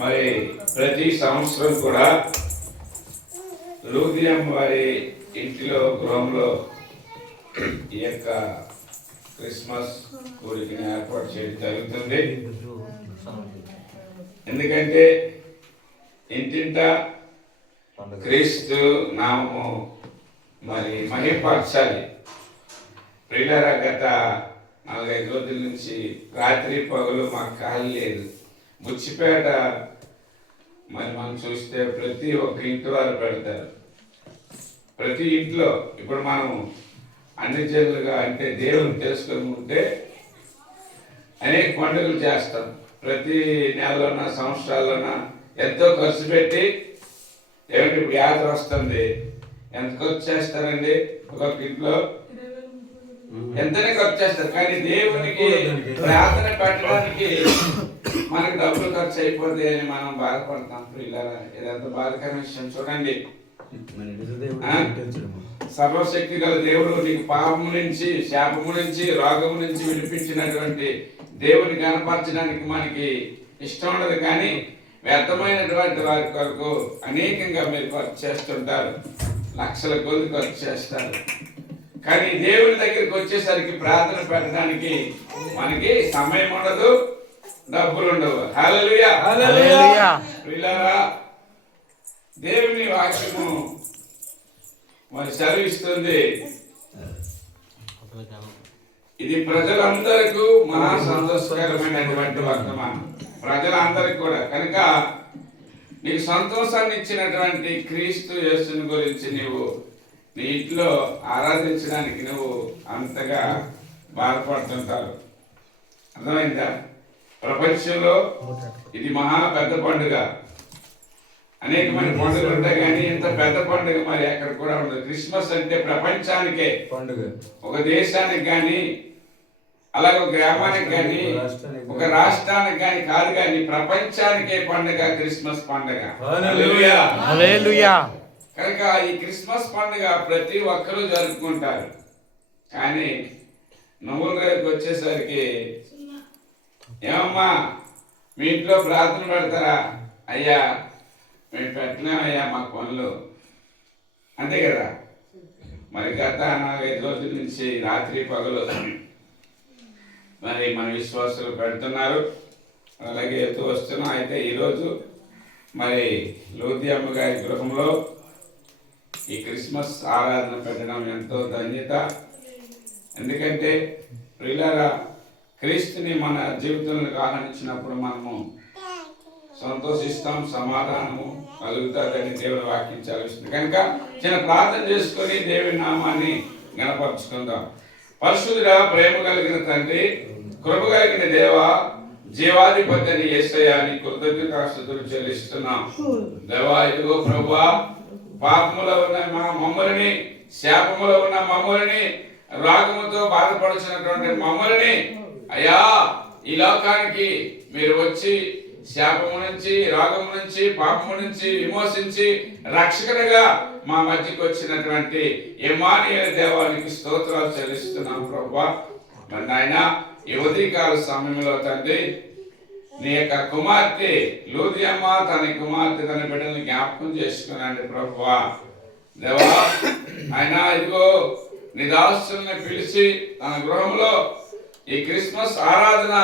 మరి ప్రతి సంవత్సరం కూడా లూదియం వారి ఇంటిలో గృహంలో ఈ యొక్క క్రిస్మస్ కూడికని ఏర్పాటు చేయడం జరుగుతుంది. ఎందుకంటే ఇంటింట క్రీస్తు నామము మరి మహిమపరచాలి. ప్రియులారా, గత 4-5 రోజుల నుంచి రాత్రి పగలు మాకు ఖాళీ లేదు. బుచ్చిపేట మరి మనం చూస్తే ప్రతి ఒక్క ఇంటి వారు పెడతారు. ప్రతి ఇంట్లో ఇప్పుడు మనం అన్ని జనులుగా అంటే దేవుని తెలుసుకొని ఉంటే అనేక పండుగలు చేస్తాం. ప్రతి నెలలోన సంవత్సరాల్లోన ఎంతో ఖర్చు పెట్టి ఏమిటి ఇప్పుడు యాత్ర వస్తుంది, ఎంత ఖర్చు చేస్తారండి? ఒక్కొక్క ఇంట్లో ఎంతనే ఖర్చు చేస్తారు. కానీ దేవునికి ప్రార్థన పెట్టడానికి మనకు డబ్బులు ఖర్చు అయిపోతాయి అని మనం బాధపడతాం. పిల్లల ఇదంతా బాధకరమైన విషయం. చూడండి, సర్వశక్తి గల దేవుడు నీకు పాపము నుంచి, శాపము నుంచి, రోగము నుంచి విడిపించినటువంటి దేవుని కనపరచడానికి మనకి ఇష్టం ఉండదు. కానీ వ్యర్థమైనటువంటి వారి కొరకు అనేకంగా మీరు ఖర్చు చేస్తుంటారు, లక్షల కొద్ది ఖర్చు చేస్తారు. కానీ దేవుని దగ్గరికి వచ్చేసరికి ప్రార్థన పెట్టడానికి మనకి సమయం ఉండదు, డబ్బులు ఉండవు. హల్లెలూయా, హల్లెలూయా. ప్రియులారా, దేవుని వాక్యము మరి సెలవిస్తుంది, ఇది ప్రజలందరికీ మన సంతోషకరమైనటువంటి వర్తమానం, ప్రజలందరికీ కూడా. కనుక నీకు సంతోషాన్ని ఇచ్చినటువంటి క్రీస్తు యేసుని గురించి నీవు నీ ఇంట్లో ఆరాధించడానికి నువ్వు అంతగా బాధపడుతుంటారు. అర్థమైందా? ప్రపంచంలో ఇది మహా పెద్ద పండుగ. అనేకమైన పండుగలు ఉంటాయి కానీ ఇంత పెద్ద పండుగ మరి ఎక్కడ కూడా ఉండదు. క్రిస్మస్ అంటే ప్రపంచానికే పండుగ. ఒక దేశానికి కానీ అలాగే ఒక గ్రామానికి కానీ ఒక రాష్ట్రానికి కానీ కాదు, కానీ ప్రపంచానికే పండుగ క్రిస్మస్ పండుగ. హల్లెలూయా. కనుక ఈ క్రిస్మస్ పండుగ ప్రతి ఒక్కరూ జరుపుకుంటారు. కానీ నువ్వుల దగ్గరికి వచ్చేసరికి ఏమమ్మా మీ ఇంట్లో ప్రార్థన పెడతారా? అయ్యా మేము పెట్టలేమయ్యా, మాకు పనులు, అంతే కదా. మరి గత 4-5 రోజుల నుంచి రాత్రి పగలు మరి మన విశ్వాసులు పెడుతున్నారు, అలాగే ఎత్తు వస్తున్నాం. అయితే ఈరోజు మరి లూదియమ్మ గారి గృహంలో ఈ క్రిస్మస్ ఆరాధన పెట్టడం ఎంతో ధన్యత. ఎందుకంటే ప్రియులారా, క్రీస్తుని మన జీవితంలో ఆహ్వానించినప్పుడు మనము సంతోషిస్తాం, సమాధానము కలుగుతుందని దేవుని వాక్యం చదివిస్తుంది. కనుక చిన్న ప్రార్థన చేసుకొని దేవుని నామాన్ని గణపరుచుకుందాం. పరిశుద్ధుడా, ప్రేమ కలిగిన తండ్రి, కృప కలిగిన దేవ, జీవాధిపతి అని యేసయ్యా నీ కృతజ్ఞతాస్తుతులు చెల్లిస్తున్నాం. దేవా, ఇదిగో ప్రభువా, పాపములో ఉన్న మమ్మల్ని, శాపములో ఉన్న మమ్మల్ని, రాగముతో బాధపడుచున్నటువంటి మమ్మల్ని అయ్యా ఈ లోకానికి మీరు వచ్చి శాపము నుంచి, రాగము నుంచి, పాపము నుంచి విమోచించి రక్షకునిగా మా మధ్యకి వచ్చినటువంటి ఇమ్మానుయేలు దేవానికి స్తోత్రాలు చెల్లిస్తున్నాం ప్రభువా. మరి నాయన ఈ ఉదయకాల సమయంలో తండ్రి నీ యొక్క కుమార్తె లూదియమ్మ తన కుమార్తె తన బిడ్డల్ని జ్ఞాపకం చేసుకున్నాండి ప్రభువా. దేవా, ఆయన ఇదిగో నీ దాసుల్ని పిలిచి తన గృహంలో ఈ క్రిస్మస్ ఆరాధన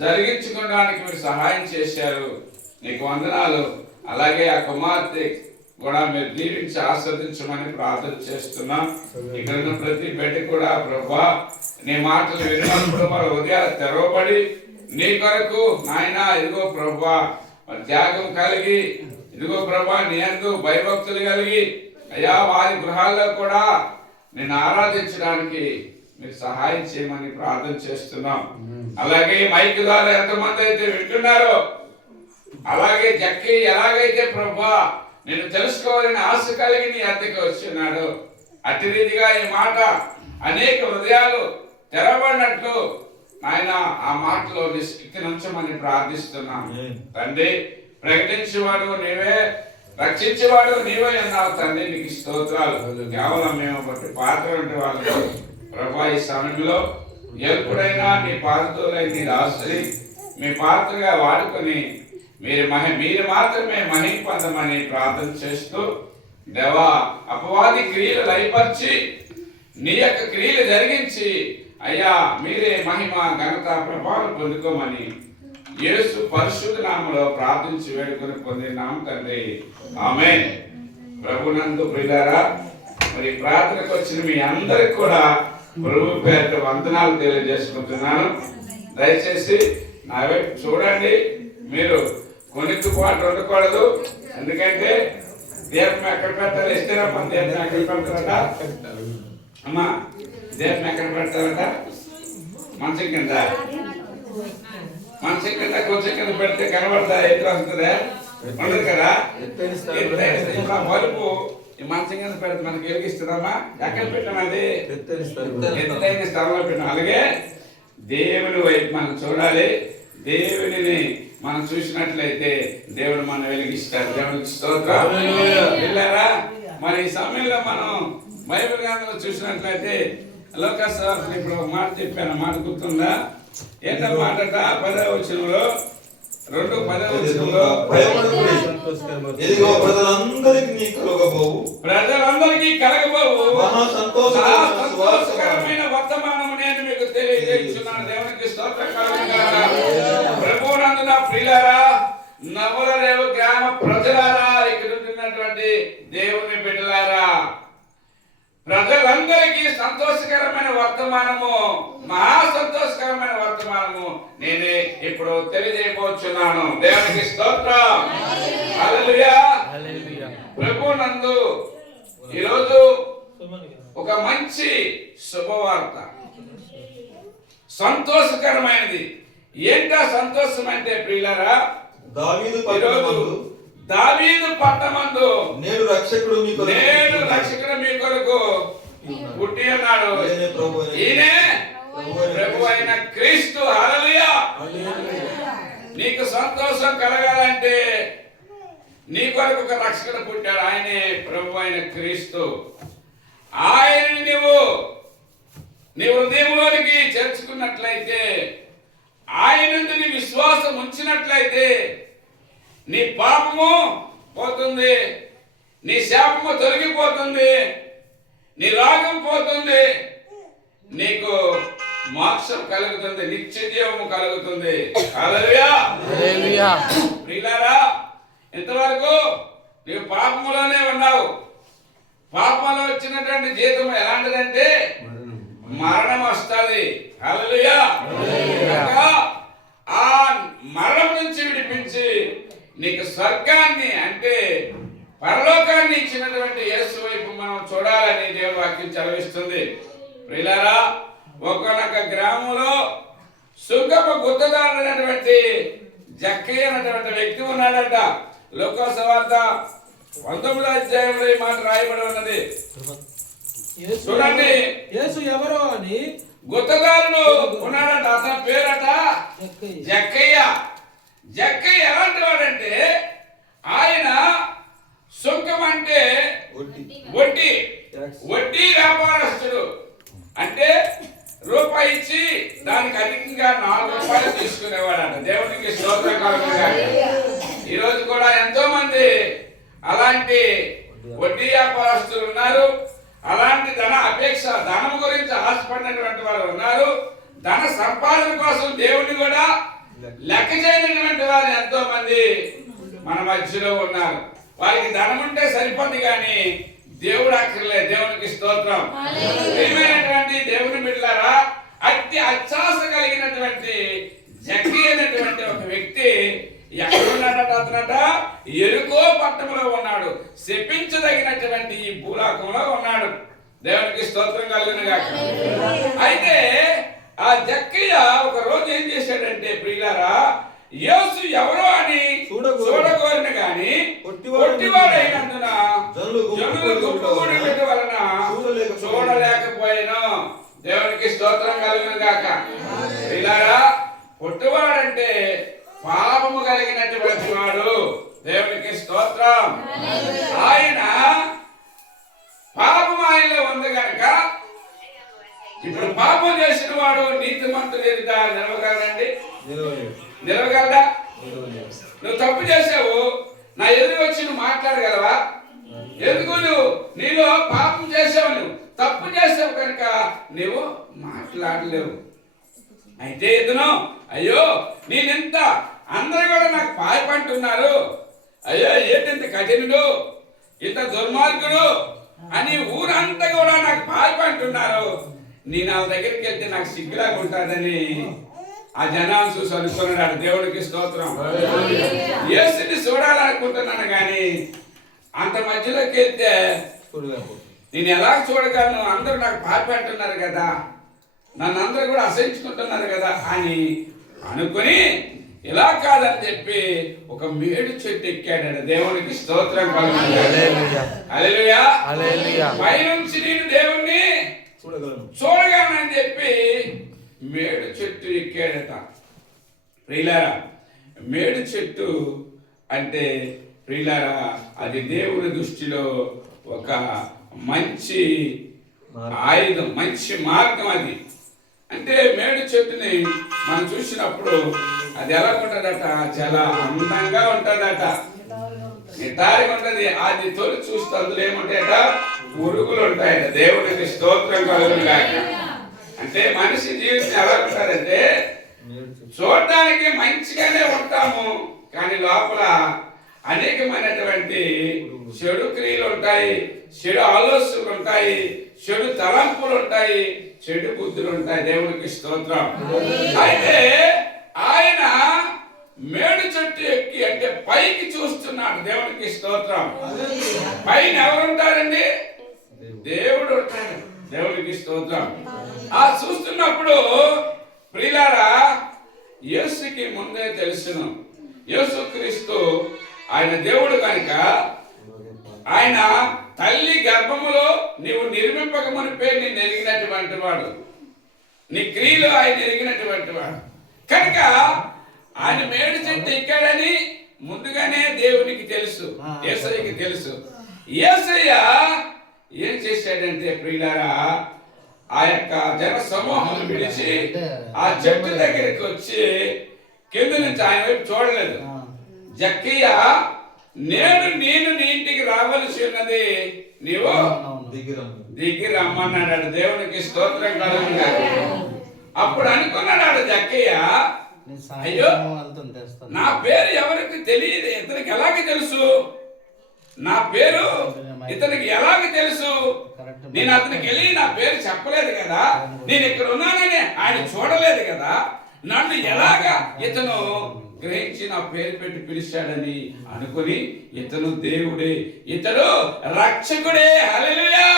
జరిగించుకోవడానికి మీరు సహాయం చేశారు, నీకు వందనాలు. అలాగే ఆ కుమార్తె కూడా మీరు దీవించి ఆస్వాదించమని ప్రార్థన చేస్తున్నాం. ఇక్కడ ఉన్న ప్రతి బిడ్డ కూడా ప్రభువా నీ మాటలు విన్నప్పుడు మన హృదయాలు తెరవబడి నీ కొరకు నాయన ఇదిగో ప్రభువా త్యాగం కలిగి, ఇదిగో ప్రభువా నీ యందు భయభక్తులు కలిగి అయ్యా వారి గృహాల్లో కూడా నేను ఆరాధించడానికి మీరు సహాయం చేయమని ప్రార్థన చేస్తున్నాం. అలాగే మైక్ ద్వారా ఎంతమంది అయితే వింటున్నారో, అలాగే జక్కి ఎలాగైతే ప్రభువా నేను తెలుసుకోవాలని ఆశ కలిగి నీ అద్దెకి వచ్చున్నాడు, అట్టి రీతిగా ఈ మాట అనేక హృదయాలు తెరబడినట్లు ఆయన ఆ మాటలో నిష్క్తి నుంచమని ప్రార్థిస్తున్నాం. తండ్రి, ప్రకటించేవాడు నీవే, రక్షించేవాడు నీవే అన్నావు తండ్రి, నీకు స్తోత్రాలు. కేవలం మేము బట్టి పాత్ర వంటి వాళ్ళు ప్రభా ఈ సమయంలో ఎప్పుడైనా నీ పాత్రలై నీ దాసుని మీ పాత్రగా వాడుకొని మీరు మాత్రమే మహిమ పొందమని ప్రార్థన చేస్తూ, దేవా అపవాది క్రియలు లయపరిచి నీ యొక్క క్రియలు జరిగించి అయ్యా మీరే మహిమ ఘనత ప్రభావం పొందుకోమని యేసు పరిశుద్ధ నామములో ప్రార్థించి వేడుకొని పొందినాం తండ్రి, ఆమేన్. ప్రభునందు ప్రియులారా, మరి ప్రార్థనకు వచ్చిన మీ అందరికి కూడా ప్రభు పేరిట వందనాలు తెలియజేసుకుంటున్నాను. దయచేసి నా వైపు చూడండి. మీరు కొనుక్కుబాటు ఉండకూడదు. ఎందుకంటే దీపం ఎక్కడ పెట్టాలి? ఇస్తారమ్మా, దీపం ఎక్కడ పెడతారట? అమ్మా, దీపం ఎక్కడ పెడతారట? మంచం కింద. మంచం కింద కొంచెం కింద పెడితే కనబడతా? ఎదురు వస్తుందా? ఉండదు కదా. బలుపు ఈ మంచం కింద పెడితే మనకి వెలిగిస్తుందమ్మా. ఎక్కడ పెట్టాం? అది ఎత్తైన స్థలంలో పెట్టాం. అలాగే దేవుని వైపు మనం చూడాలి. దేవుని మనం చూసినట్లయితే దేవుడు మనం వెలిగిస్తాడు. దేవునికి స్తోత్రం. వెళ్ళారా? మరి ఈ సమయంలో మనం బైబిల్ గ్రంథంలో చూసినట్లయితే లోకాసు వార్తలో ఇప్పుడు ఒక మాట చెప్పాను. మాట గుర్తుందా? ఏంటన్నమాట? 10వ వచనంలో, 2:10వ వచనంలో, ప్రజలందరికీ కలగబోవు మహా సంతోషకరమైన వర్తమానము నేను మీకు తెలియజేస్తున్నాను. దేవునికి స్తోత్రం కలుగును గాక. ప్రభువునందున ప్రియులారా, నవలరేవు గ్రామ ప్రజలారా, ఇక్కడ ఉంటున్నటువంటి దేవుని బిడ్డలారా, ప్రజలందరికీ సంతోషకరమైన వర్తమానము, మహా సంతోషకరమైన వర్తమానము నేనే ఇప్పుడు తెలియజేయబోతున్నాను. దేవునికి స్తోత్రం. హల్లెలూయా. ప్రభువునందు ఈరోజు ఒక మంచి శుభవార్త, సంతోషకరమైనది. ఏంటా సంతోషం అంటే ప్రియులారా, దావీదు పట్టణమందు నేడు రక్షకుడు మీ కొరకు పుట్టి ఉన్నాడు. ఈయనే ప్రభు అయిన క్రీస్తు. హల్లెలూయా. నీకు సంతోషం కలగాలంటే నీ కొరకు ఒక రక్షకుడు పుట్టాడు. ఆయనే ప్రభు అయిన క్రీస్తు. ఆయనని నీ హృదయంలోనికి చేర్చుకున్నట్లయితే, ఆయనందు నీ విశ్వాసం ఉంచినట్లయితే నీ పాపము పోతుంది, నీ శాపము తొలగిపోతుంది, నీ రాగం పోతుంది, నీకు మోక్షం కలుగుతుంది, నిత్య జీవము కలుగుతుంది. హల్లెలూయా. హల్లెలూయా. ప్రియులారా, ఇంతవరకు నీవు పాపములోనే ఉన్నావు. పాపంలో వచ్చినటువంటి జీతం ఎలాంటిదంటే మరణం వస్తుంది. హల్లెలూయా. ఆ మరణం నుంచి విడిపించి నీకు స్వర్గాన్ని అంటే పరలోకాన్ని ఇచ్చినటువంటి యేసు వైపు మనం చూడాలని దేవుని వాక్యం చదివిస్తుంది. ప్రియులారా, ఒక్కొక్క గ్రామంలో సుంకపు గుత్తదారుడైనటువంటి జక్కయ్య అనేటువంటి వ్యక్తి ఉన్నాడట. లోకాసు వార్త 19వ అధ్యాయంలో ఈ మాట రాయబడి ఉన్నది. చూడండి, యేసు ఎవరో అని గుత్తదారుడు ఉన్నాడట. అతని పేరట జక్కయ్య. జక్కయ్య ఎలాంటి వాడంటే, ఆయన సుంకం అంటే వడ్డీ వ్యాపారస్తుడు. అంటే రూపాయి ఇచ్చి దానికి అధికంగా 4 రూపాయలు తీసుకునేవాడట. దేవునికి స్తోత్రం కలుగును గాక. ఈరోజు కూడా ఎంతో మంది అలాంటి వడ్డీ వ్యాపారస్తులు ఉన్నారు. అలాంటి ధనం గురించి ఆశపడినటువంటి వారు ఉన్నారు. ధన సంపాదన కోసం దేవుని కూడా లెక్క చేయనటువంటి వారు ఎంతో మంది మన మధ్యలో ఉన్నారు. వారికి ధనం ఉంటే సరిపోద్ది కానీ దేవుడు అక్కర్లేదు. దేవునికి స్తోత్రం. ప్రియమైనటువంటి దేవుని బిడ్డలారా, అతి అత్యాశ కలిగినటువంటి జక్కి అనేటువంటి ఒక వ్యక్తి ఎక్కడున్నాడట? అతనట ఎరుకో పట్టణంలో ఉన్నాడు. శపించదగినటువంటి ఈ భూలోకంలో ఉన్నాడు. దేవునికి స్తోత్రం కలుగును గాక. అయితే ఆ జక్కయ్య ఒక రోజు ఏం చేశాడంటే ప్రియులారా, యేసు ఎవరో అని చూడగోరిన గాని పొట్టివాడైనందున జనులు గుంపుగూడి వలన చూడలేకపోయాను. దేవునికి స్తోత్రం కలుగును గాక. ప్రియులారా, పొట్టివాడంటే పాపము కలిగినటువంటి వాడు. దేవునికి స్తోత్రం. ఆయన పాపం ఆయనలో ఉంది కనుక ఇప్పుడు పాపం చేసిన వాడు నీతిమంతుడు ఎదుట నిలవగలడండి? నిలవగలడా? నువ్వు తప్పు చేసావు, నా ఎదురు వచ్చి నువ్వు మాట్లాడగలవా? ఎందుకు నీలో పాపం చేసావు, నువ్వు తప్పు చేసావు కనుక నువ్వు మాట్లాడలేవు. అయితే ఇతను అయ్యో నేనెంత అందరూ కూడా నాకు పాయపంటున్నారు, అయ్యో ఏంటింత కఠినుడు, ఇంత దుర్మార్గుడు అని ఊరంతా కూడా నాకు పాయపంటున్నారు, నేను వాళ్ళ దగ్గరికి వెళ్తే నాకు సిగ్గులాగా ఉంటుందని ఆ జనాన్ని చూసి అనుకున్నాడు. దేవుడికి స్తోత్రం. యేసుని చూడాలనుకుంటున్నాను కానీ అంత మధ్యలోకి వెళ్తే నేను ఎలా చూడగలను, అందరూ నాకు పాపంటున్నారు కదా, నన్ను అందరూ కూడా అసహించుకుంటున్నారు కదా అని అనుకుని ఇలా కాదని చెప్పి ఒక మేడు చెట్టు ఎక్కాడు. దేవునికి స్తోత్రం హల్లెలూయా. పైనుంచి నేను దేవుణ్ణి చూడగలనని చెప్పి మేడు చెట్టు ఎక్కాడట. ప్రియులారా, మేడు చెట్టు అంటే ప్రియులారా అది దేవుని దృష్టిలో ఒక మంచి ఆయుధం, మంచి మార్గం. అది అంటే మేడు చెట్టుని మనం చూసినప్పుడు అది ఎలా ఉంటుందట, చాలా అందంగా ఉంటుందట, నిటారిగా ఉంటది. అది తొలి చూస్తే అందులో ఏముంటాయట, పురుగులు ఉంటాయట. దేవుడికి స్తోత్రం కలుగునుగాక. అంటే మనిషి జీవితం ఎలా ఉంటుందంటే చూడడానికి మంచిగానే ఉంటాము కానీ లోపల అనేకమైనటువంటి చెడు క్రియలు ఉంటాయి, చెడు ఆలోచనలు ఉంటాయి, చెడు తలంపులు ఉంటాయి, చెడు బుద్ధులు ఉంటాయి. దేవునికి స్తోత్రం. అయితే ఆయన మేడు చెట్టు ఎక్కి అంటే పైకి చూస్తున్నాడు. దేవునికి స్తోత్రం. పైన ఎవరుంటారండి? దేవుడు ఉంటాడు. దేవునికి స్తోత్రం. ఆ చూస్తున్నప్పుడు ప్రియులారా యేసుకి ముందే తెలుసును, యేసుక్రీస్తు ఆయన దేవుడు కనుక ఆయన తల్లి గర్భములో నీవు నిర్మింపక మునిపే నిన్ను ఎరిగినటువంటి వాడు, నీ క్రియలు ఆయన ఎరిగినటువంటి వాడు కనుక ఆయన మేడు చెట్టు ఎక్కాడని ముందుగానే దేవునికి తెలుసు, యేసయ్యకి తెలుసు. యేసయ్య ఏం చేశాడంటే ప్రియులారా ఆ యొక్క జన సమూహం పిలిచి ఆ చెట్టు దగ్గరికి వచ్చి కింద నుంచి ఆయన వైపు చూడలేదు. జక్కయ్య నేను నీ ఇంటికి రావలసి ఉన్నది, నీవు దిగి రమ్మన్నాడు. దేవునికి స్తోత్రం కలుగునుగాక. అప్పుడు అనుకున్నాడు జక్కయ్య, అయ్యో నా పేరు ఎవరికి తెలియదు, ఇతనికి ఎలాగ తెలుసు, నా పేరు ఇతనికి ఎలాగ తెలుసు, నేను అతనికి వెళ్ళి నా పేరు చెప్పలేదు కదా, నేను ఇక్కడ ఉన్నానని ఆయన చూడలేదు కదా, నన్ను ఎలాగా ఇతను గ్రహించి నా పేరు పెట్టి పిలిచాడని అనుకుని ఇతను దేవుడే, ఇతడు రక్షకుడే, హల్లెలూయా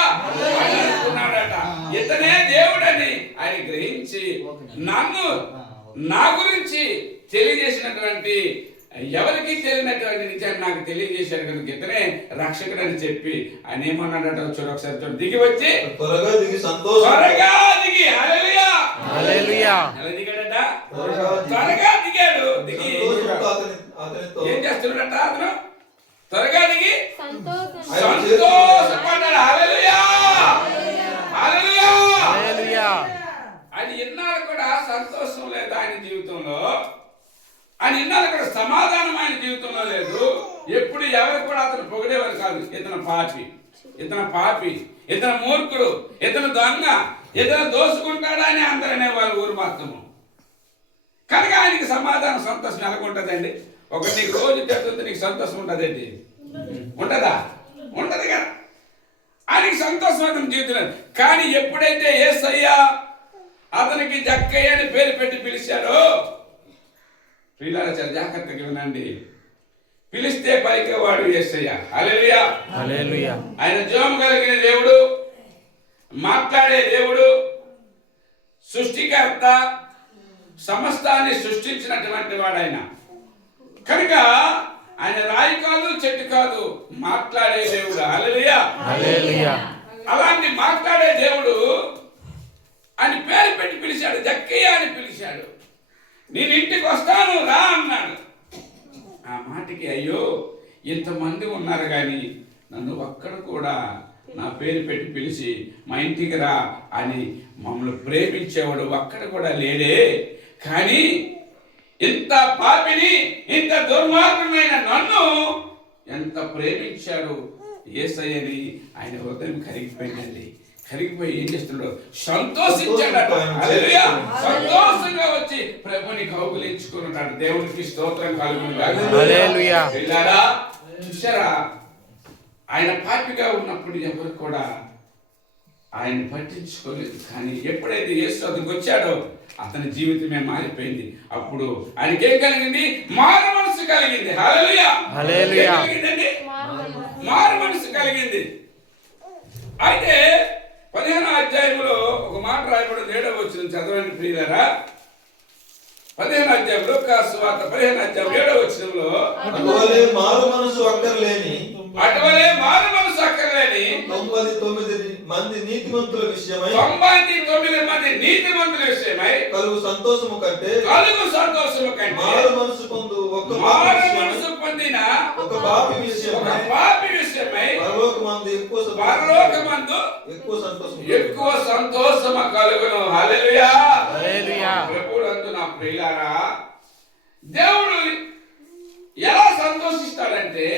అనుకున్నాడట. ఇతనే దేవుడని ఆయన గ్రహించి నన్ను నా గురించి తెలియజేసినటువంటి ఎవరికి తెలియనటువంటి నిజాన్ని నాకు తెలియజేశాడు కనుక ఇతనే రక్షకుడు అని చెప్పి ఆయన ఏమన్నాడట చూడు ఒకసారి చూడు. దిగి వచ్చి త్వరగా దిగి హల్లెలూయా ఎలా దిగాడట, త్వరగా దిగాడు. దిగి ఏం చేస్తున్నాడట అతను, త్వరగా దిగి సంతోషపడ్డాడు. హల్లెలూయా హల్లెలూయా. అది ఇన్నాళ్ళు కూడా సంతోషం లేదు ఆయన జీవితంలో, ఆయన ఇన్నాళ్ళు కూడా సమాధానం ఆయన జీవితంలో లేదు. ఎప్పుడు ఎవరు కూడా అతను పొగిడేవారు కాదు. ఇతను పాపి, ఇతను పాపి, ఇతను మూర్ఖుడు, ఇతను దొంగ, ఇతను దోసుకుంటాడా అని అందరూ అనేవాళ్ళు ఊరు మొత్తము. కనుక ఆయనకి సమాధానం సంతోషం ఎలాగుంటుందండి? ఒకటి నీకు రోజు చెప్తుంది, నీకు సంతోషం ఉంటుందండి? ఉంటుందా? ఉండదు కదా. ఆయనకి సంతోషం అతని జీవితంలో. కానీ ఎప్పుడైతే యేసయ్య అతనికి జక్కయ్య అని పేరు పెట్టి పిలిచాడో ప్రియులారా చాలా జాగ్రత్తగా వినండి. పిలిస్తే పలికేవాడు యేసయ్య. హల్లెలూయా హల్లెలూయా. ఆయన జీవం కలిగిన దేవుడు, మాట్లాడే దేవుడు, సృష్టికర్త, సమస్తాన్ని సృష్టించినటువంటి వాడు ఆయన. కనుక ఆయన రాయి కాదు, చెట్టు కాదు, మాట్లాడే దేవుడు. హల్లెలూయా హల్లెలూయా. అలాంటి మాట్లాడే దేవుడు ఆయన పేరు పెట్టి పిలిచాడు, జక్కయ్య అని పిలిచాడు. నేను ఇంటికి వస్తాను రా అన్నాడు. ఆ మాటకి అయ్యో ఇంతమంది ఉన్నారు కానీ నన్ను ఒక్కడ కూడా నా పేరు పెట్టి పిలిచి మా ఇంటికి రా అని మమ్మల్ని ప్రేమించేవాడు ఒక్కడ కూడా లేడే. కానీ ఇంత పాపిని, ఇంత దుర్మార్గమైన నన్ను ఎంత ప్రేమించాడు యేసయ్యని ఆయన హృదయం కరిగిపోయిందండి. కరిగిపోయి ఏం చేస్తున్నాడు? సంతోషించాడు. హల్లెలూయా! సంతోషంగా వచ్చి ప్రభుని కౌగిలించుకున్నాడు. దేవునికి స్తోత్రం కలుగును గాక. హల్లెలూయా! పిల్లారా, చూశారా, ఆయన పాపిగా ఉన్నప్పుడు ఎవరు కూడా ఆయన పట్టించుకోలేదు. కానీ ఎప్పుడైతే యేసు అతనికి వచ్చాడో అతని జీవితమే మారిపోయింది. అప్పుడు ఆయనకి ఏం కలిగింది? మారు మనసు కలిగింది. హల్లెలూయా! హల్లెలూయా! కలిగిందండి, మారు మనసు కలిగింది. అయితే 15వ అధ్యాయంలో ఒక మాట రాయబడి 7వ వచనం చదవండి ప్రియులారా. 15వ అధ్యాయం లూకా సువార్త 15వ అధ్యాయం 7వ వచనంలో అటువలే మారు మనసు అక్కర్లేని 99 మంది నీతిమంతుల విషయమై 99 మంది నీతిమంతుల విషయమై కలుగు సంతోషము కంటే మారు మనసు పొందు పొందిన ఒక పాపి విషయమై పరలోకమందు ఎక్కువ సంతోషము కలుగును. హల్లెలూయా! హల్లెలూయా! ప్రభువునందు నా ప్రియులారా, దేవుడు ఎలా సంతోషిస్తాడంటే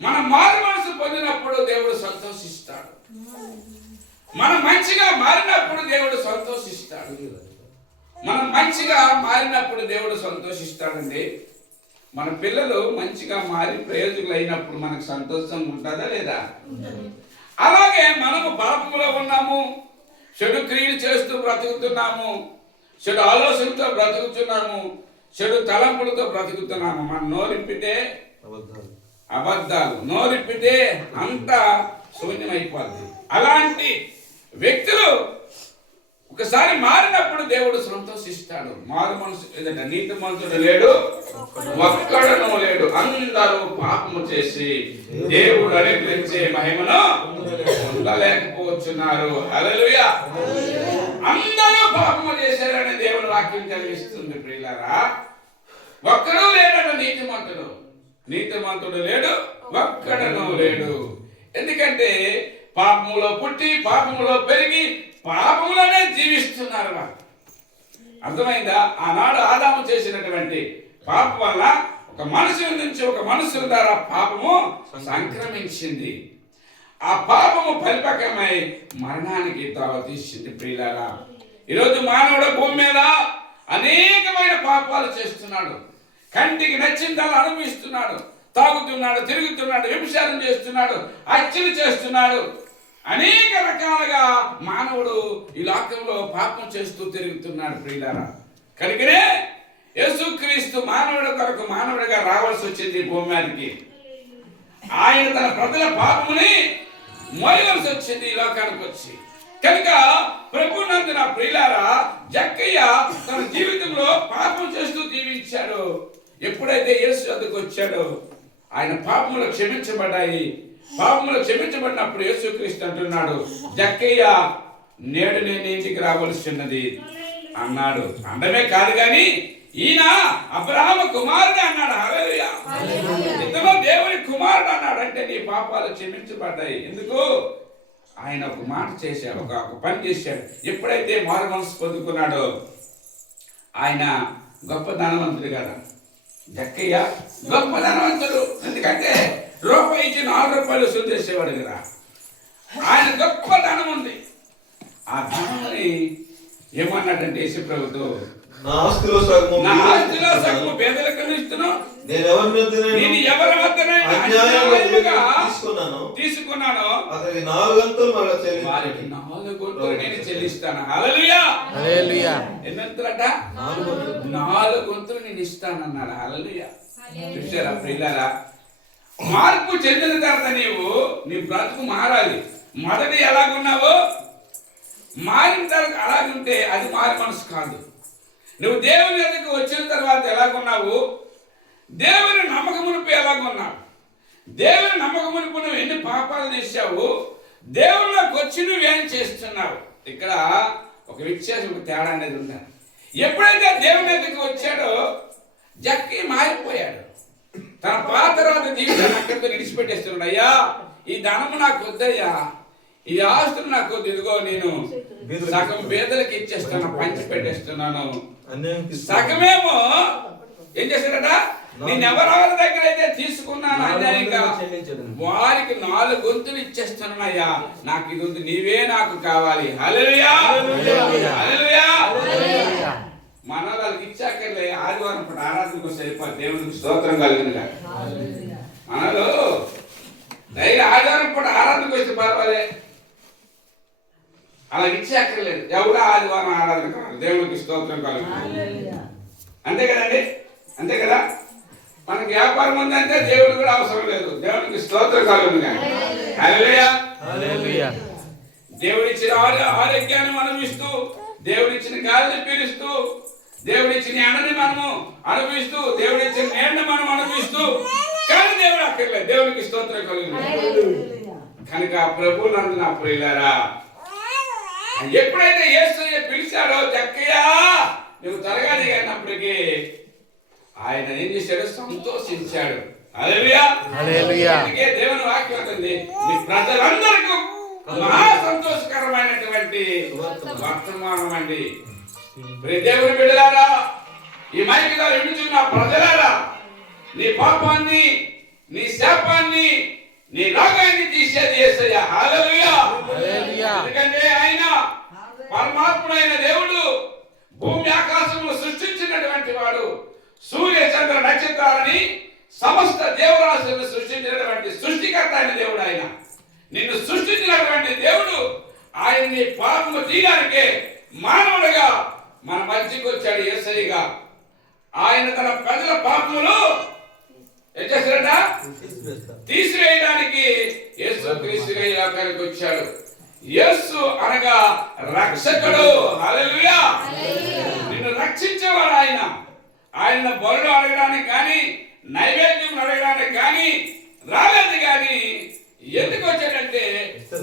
మనం మారు మనసు పొందినప్పుడు దేవుడు సంతోషిస్తాడు. మనం మంచిగా మారినప్పుడు దేవుడు సంతోషిస్తాడు. మనం మంచిగా మారినప్పుడు దేవుడు సంతోషిస్తాడండి. మన పిల్లలు మంచిగా మారి ప్రయోజకులు అయినప్పుడు మనకు సంతోషం ఉంటుందా లేదా? అలాగే మనము పాపములో ఉన్నాము, చెడు క్రియలు చేస్తూ బ్రతుకుతున్నాము, చెడు ఆలోచనతో బ్రతుకుతున్నాము, చెడు తలంపులతో బ్రతుకుతున్నాము. మన నోరిప్పితే అబద్ధాలు, నోరిప్పితే అంతా శూన్యమైపోద్ది. అలాంటి వ్యక్తులు ఒకసారి మారినప్పుడు దేవుడు సంతోషిస్తాడు. మారు మనసు ఎదుట నీతిమంతుడు లేడు, ఒక్కడను లేడు, అందరూ పాపము చేసి దేవుడు అనుగ్రహించే మహిమను పొందలేకపోతున్నారు. హల్లెలూయా! అందరూ పాపము చేశారని దేవుడు వాక్యం కలిగిస్తుంది. ప్రియులారా, ఒక్కడూ లేడట నీతిమంతుడు లేడు, ఒక్కడను లేడు. ఎందుకంటే పాపములో పుట్టి పాపములో పెరిగి పాపములోనే జీవిస్తున్నారు. అర్థమైందా? ఆనాడు ఆదాము చేసినటువంటి పాపం వల్ల ఒక మనుషుల నుంచి ఒక మనుషుల ద్వారా పాపము సంక్రమించింది. ఆ పాపము పరిపక్వమై మరణానికి తావతీసింది. ప్రియులారా, ఈరోజు మానవుడు భూమి మీద అనేకమైన పాపాలు చేస్తున్నాడు. కంటికి నచ్చిందల్లా అనుభవిస్తున్నాడు, తాగుతున్నాడు, తిరుగుతున్నాడు, వ్యభిచారం చేస్తున్నాడు, హత్యలు చేస్తున్నాడు. అనేక రకాలుగా మానవుడు ఈ లోకంలో పాపం చేస్తూ తిరుగుతున్నాడు. ప్రియులారా, కనుకనే యేసుక్రీస్తు మానవుడి కొరకు మానవుడిగా రావాల్సి వచ్చింది భూమి మీదకి. ఆయన తన ప్రజల పాపముని మోయవలసి వచ్చింది ఈ లోకానికి వచ్చి. కనుక ప్రభునందు నా ప్రియులారా, జక్కయ్య తన జీవితంలో పాపం చేస్తూ జీవించాడు. ఎప్పుడైతే యేసు వద్దకు వచ్చాడో ఆయన పాపములు క్షమించబడ్డాయి. పాపములు క్షమించబడినప్పుడు యేసుక్రీస్తు అంటున్నాడు, జక్కయ్య నేడు నేను ఇంటికి రావాల్సి ఉన్నది అన్నాడు. అందమే కాదు కానీ ఈయన అబ్రహాము కుమారుడు అన్నాడు. హల్లెలూయా! ఇతను దేవుని కుమారుడు అన్నాడు. అంటే నీ పాపాలు క్షమించబడ్డాయి. ఎందుకు? ఆయన ఒక మాట చేశాడు, ఒక పని చేశాడు. ఎప్పుడైతే మారు మనసు పొందుకున్నాడో ఆయన గొప్ప ధనవంతుడు కదా. జక్కయ్య గొప్ప ధనవంతుడు. ఎందుకంటే రూపాయి ఇచ్చి 4 రూపాయలు వసూలు చేసేవాడు కదా. ఆయన గొప్ప ధనం ఉంది. ఆ ధనాన్ని ఏమన్నాడంటే యేసు ప్రభుతో, నా ఆస్తిలో సగము పేదలకు ఇస్తున్నాను. నేను ఎవరి వద్దనైనా తీసుకున్నాను, అతనికి 4 వంతులు వారికి 4 వంతులు నేను చెల్లిస్తాను. హల్లెలూయా! హల్లెలూయా! ఎన్నంతలట? 4 వంతులు నేను ఇస్తానన్నాడు. హల్లెలూయా! చూశారా ప్రియులారా, మార్పు చెందిన తర్వాత నీ బ్రతుకు మారాలి. మొదటి ఎలాగున్నావో మారిన తర్వాత అలాగుంటే అది మారి మనసు కాదు. నువ్వు దేవుని ఎదుకు వచ్చిన తర్వాత ఎలాగున్నావు, దేవుని నమ్మకమునుపు ఎలాగున్నావు, దేవుని నమ్మకమునుపు నువ్వు ఎన్ని పాపాలు చేశావు, దేవుళ్ళకి వచ్చి నువ్వేం చేస్తున్నావు. ఇక్కడ ఒక విశేషం, ఒక తేడా అనేది ఉండాలి. ఎప్పుడైతే దేవుని ఎదుకు వచ్చాడో జక్కి మారిపోయాడు. తన పాత రాత జీవితాన్ని అక్కడితో విడిచిపెట్టేస్తున్నాడు. అయ్యా, ఈ ధనము నాకు వద్దయ్యా, ఈ ఆస్తులు నాకు వద్దు, ఇదిగో నేను సగం పేదలకు ఇచ్చేస్తాను, పంచి పెట్టేస్తున్నాను అన్యాయంకి సగమేమో ఏం చేశాడట, నేనెవరెవరి దగ్గర అయితే తీసుకున్నాను అన్యాయంగా వారికి 4 వంతులు ఇచ్చేస్తున్నానయ్యా, నాకు ఇది ఉంది, నీవే నాకు కావాలి. హల్లెలూయా హల్లెలూయా. మన వాళ్ళకి ఇచ్చాకలే ఆదివారం పూట ఆరాధనకు వస్తే దేవునికి స్తోత్రం కలిగినగా. మనలో డైలీ ఆదివారం పూట ఆరాధనకు వస్తే పర్వాలే, అలా ఇచ్చాకలేదు. ఎవరు ఆదివారం ఆరాధన కావాలి, దేవునికి స్తోత్రం కలుగుతుంది. అంతే కదండి, అంతే కదా. మనకి వ్యాపారం ఉందంటే దేవుడు కూడా అవసరం లేదు, దేవునికి స్తోత్రం కలుగుతుంది. హల్లెలూయా హల్లెలూయా. దేవుడిచ్చిన ఆరోగ్యాన్ని అనుభవిస్తూ, దేవుడిచ్చిన గాలిని పీలుస్తూ, దేవుడిచ్చిన ఎండని మనము అనుభవిస్తూ, దేవుడిచ్చిన నీడని మనం అనుభవిస్తూ, కానీ దేవుడు అక్కర్లేదు, దేవునికి స్తోత్రం కలుగుతుంది. కనుక ప్రభు నందు నా ప్రియులారా, ఎప్పుడైతే యేసయ్య పిలిచాడో జక్కయ్యా నువ్వు త్వరగా దిగినప్పటికీ ఆయన ఏం చేశాడు, సంతోషించాడు. హల్లెలూయా హల్లెలూయా. అందుకే దేవుని వాక్యం అంటుంది, నీ ప్రజలందరికీ మహా సంతోషకరమైనటువంటి వర్తమానం అండి. దేవుని బిడ్డలారా, ఈ మైకిలో వింటున్న ప్రజలారా, నీ పాపాన్ని, నీ శాపాన్ని, నీ రోగాన్ని తీసేది యేసయ్య. హల్లెలూయా హల్లెలూయా. ఎందుకంటే ఆయన పరమాత్ముడైన దేవుడు, భూమి ఆకాశములు సృష్టించినటువంటి వాడు, సూర్య చంద్ర నక్షత్రాలని సమస్త దేవరాశులను సృష్టించినటువంటి సృష్టికర్త అయిన దేవుడు. ఆయన నిన్ను సృష్టించినటువంటి దేవుడు, ఆయన నీ పాపము తీయడానికే మానవుడిగా మన మధ్యకి వచ్చాడు యేసయ్యగా. ఆయన తన ప్రజల పాపములు ఏం చేశాడట, తీసివేయడానికి యేసు క్రీస్తుగా ఈ లోకానికి వచ్చాడు. యేసు అనగా రక్షకుడు. హల్లెలూయా. నిన్ను రక్షించేవాడు ఆయన. ఆయన బలులు అడగడానికి కానీ, నైవేద్యం అడగడానికి కానీ రాలేదు. కానీ ఎందుకు వచ్చాడంటే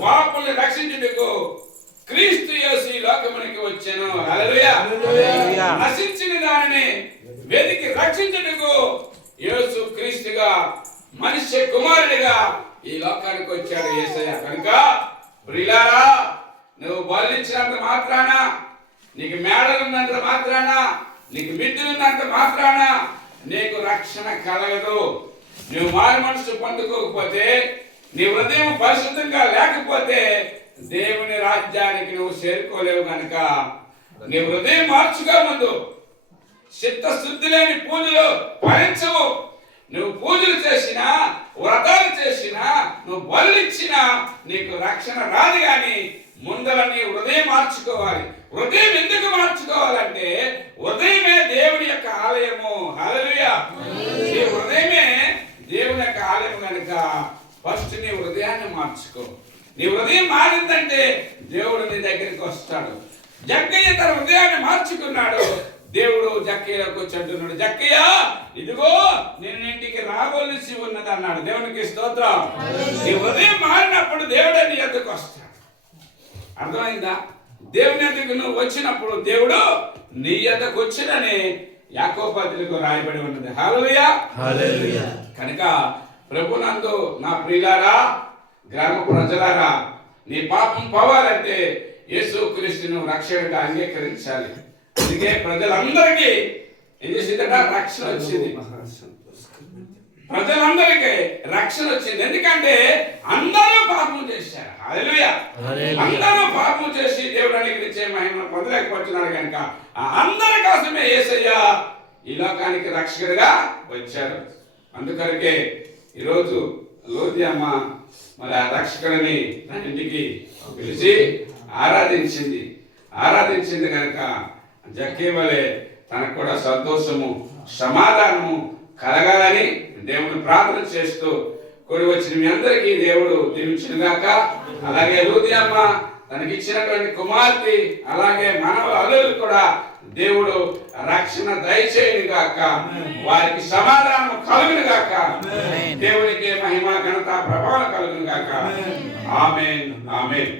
పాపుల్ని రక్షించుటకు క్రీస్తు యేసు ఈ లోకమునికి వచ్చాను. హల్లెలూయా. నశించిన దానిని వెతికి రక్షించుటకు యేసు క్రీస్తుగా మనిషి కుమారుడిగా ఈ లోకానికి వచ్చాడు యేసయ్య. కనుక ప్రియులారా, నువ్వు బలిచ్చినంత మాత్రాన, నీకు మేడలున్నంత మాత్రాన, నీకు మిద్దులున్నంత మాత్రాన నీకు రక్షణ కలగదు. నువ్వు మారు మనసు పొందుకోకపోతే, నీ హృదయం పరిశుద్ధంగా లేకపోతే దేవుని రాజ్యానికి నువ్వు చేరుకోలేవు. కనుక నీ హృదయం మార్చుగా ముందు చిత్తశుద్ధి లేని పూజలు భరించవు. నువ్వు పూజలు చేసినా, వ్రతాలు చేసినా, నువ్వు బలిచ్చినా నీకు రక్షణ రాదు. కానీ ముందర నీ హృదయం మార్చుకోవాలి. హృదయం ఎందుకు మార్చుకోవాలంటే హృదయమే దేవుని యొక్క ఆలయము. హల్లెలూయా. నీ హృదయమే దేవుని యొక్క ఆలయం. కనుక ఫస్ట్ నీ హృదయాన్ని మార్చుకో. నీ హృదయం మారిందంటే దేవుడు నీ దగ్గరికి వస్తాడు. జక్కయ్య తన హృదయాన్ని మార్చుకున్నాడు. దేవుడు జక్కయ్యలోకి వచ్చి అంటున్నాడు, జక్కయ్య ఇదిగో నేను ఇంటికి రావలసి ఉన్నది అన్నాడు. దేవునికి స్తోత్రం. నీ హృదయం మారినప్పుడు దేవుడు నీ యొద్దకు వస్తాడు. అర్థమైందా? దేవుని యొద్దకు నువ్వు వచ్చినప్పుడు దేవుడు నీ యొద్దకు వచ్చినని యాకోబు పత్రికలో రాయబడి ఉన్నది. హల్లెలూయా హల్లెలూయా. కనుక ప్రభునందు నా ప్రియులారా, గ్రామ ప్రజలారా, నీ పాపం పోవాలంటే యేసు క్రీస్తును రక్షకుడిగా అంగీకరించాలి. అందుకే ప్రజలందరికీ ఏం చేసిందట, రక్షణ వచ్చింది. ప్రజలందరికీ రక్షణ వచ్చింది. ఎందుకంటే అందరూ పాపం చేశారు. హల్లెలూయా. అందరూ పాపం చేసి దేవుడు అనుగ్రహించే మహిమను పొందలేకపోతున్నారు. కనుక ఆ అందరి కోసమే యేసయ్య ఈ లోకానికి రక్షకుడిగా వచ్చారు. అందుకనికే ఈరోజు లోది అమ్మ మరి ఆ రక్షకుడిని తన ఇంటికి పిలిచి ఆరాధించింది కనుక జక్కయ్య వలె తనకు కూడా సంతోషము, సమాధానము కలగాలని దేవుని ప్రార్థన చేస్తూ కూడి వచ్చిన మీ అందరికీ దేవుడు దీవించును గాక. అలాగే లోది అమ్మ తనకిచ్చినటువంటి కుమార్తె, అలాగే మనవ అల్లులు కూడా దేవుడు రక్షణ దయచేయును గాక. వారికి సమాధానం కలుగును గాక. దేవునికి మహిమ, ఘనత, ప్రభావం కలుగును గాక. ఆమేన్ ఆమేన్.